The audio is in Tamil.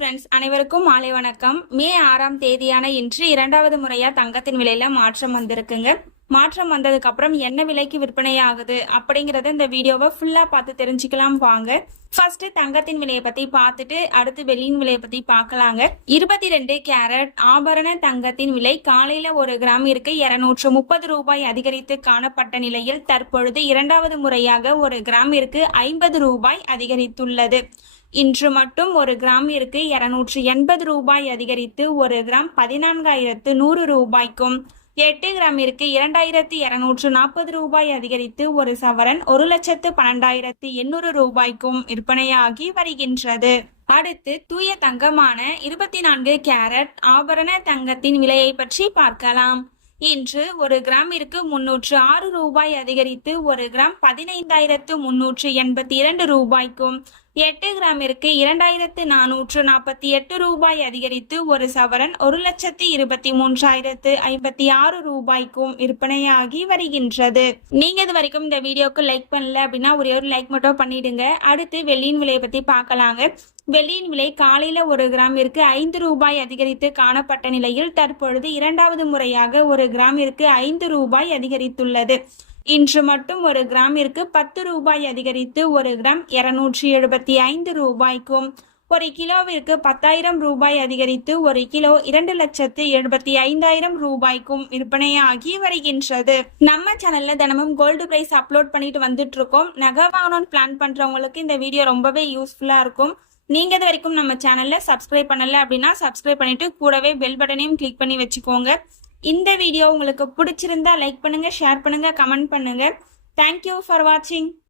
ஃப்ரெண்ட்ஸ் அனைவருக்கும் மாலை வணக்கம். மே 6ஆம் தேதியான இன்று இரண்டாவது முறையா தங்கத்தின் விலையில மாற்றம் வந்திருக்குங்க. மாற்றம் வந்ததுக்கு அப்புறம் என்ன விலைக்கு விற்பனை ஆகுது அப்படிங்கறத இந்த வீடியோவை ஃபுல்லா பார்த்து தெரிஞ்சுக்கலாம் வாங்க. ஃபர்ஸ்ட் தங்கத்தின் விலையை பத்தி பார்த்துட்டு அடுத்து வெள்ளியின் விலையை பத்தி பார்க்கலாங்க. 22 கேரட் ஆபரண தங்கத்தின் விலை காலையில 1 கிராமிற்கு 230 ரூபாய் அதிகரித்து காணப்பட்ட நிலையில் தற்பொழுது இரண்டாவது முறையாக 1 கிராமிற்கு 50 ரூபாய் அதிகரித்துள்ளது. இன்று மட்டும் 1 கிராமிற்கு 280 ரூபாய் அதிகரித்து 1 கிராம் 14,100 ரூபாய்க்கும், 8 கிராமிற்கு 2,240 ரூபாய் அதிகரித்து 1 சவரன் 1,12,800 ரூபாய்க்கும் விற்பனையாகி வருகின்றது. அடுத்து தூய தங்கமான 24 கேரட் ஆபரண தங்கத்தின் விலையை பற்றி பார்க்கலாம். இன்று 1 கிராமிற்கு 306 ரூபாய் அதிகரித்து 1 கிராம் 15,382 ரூபாய்க்கும், 8 கிராமிற்கு 2,448 ரூபாய் அதிகரித்து 1 சவரன் 1,23,056 ரூபாய்க்கும் விற்பனையாகி வருகின்றது. நீங்க இது வரைக்கும் இந்த வீடியோக்கு லைக் பண்ணல அப்படின்னா ஒரே ஒரு லைக் மட்டும் பண்ணிடுங்க. அடுத்து வெள்ளியின் விலையை பத்தி பார்க்கலாங்க. வெள்ளியின் விலை காலையில 1 கிராமிற்கு 5 ரூபாய் அதிகரித்து காணப்பட்ட நிலையில் தற்பொழுது இரண்டாவது முறையாக 1 கிராமிற்கு 5 ரூபாய் அதிகரித்துள்ளது. இன்று மட்டும் 1 கிராமிற்கு 10 ரூபாய் அதிகரித்து 1 கிராம் 275 ரூபாய்க்கும், 1 கிலோவிற்கு 10,000 ரூபாய் அதிகரித்து 1 கிலோ 2,75,000 ரூபாய்க்கும் விற்பனையாகி வருகின்றது. நம்ம சேனல்ல தினமும் கோல்டு பிரைஸ் அப்லோட் பண்ணிட்டு வந்துட்டு இருக்கோம். நகை வாங்கணும்னு பிளான் பண்றவங்களுக்கு இந்த வீடியோ ரொம்பவே யூஸ்ஃபுல்லா இருக்கும். நீங்க இது வரைக்கும் நம்ம சேனல்ல சப்ஸ்கிரைப் பண்ணல அப்படின்னா சப்ஸ்கிரைப் பண்ணிட்டு கூடவே பெல் பட்டனையும் கிளிக் பண்ணி வச்சுக்கோங்க. இந்த வீடியோ உங்களுக்கு பிடிச்சிருந்தா லைக் பண்ணுங்க, ஷேர் பண்ணுங்க, கமெண்ட் பண்ணுங்க. தேங்க்யூ ஃபார் வாட்சிங்.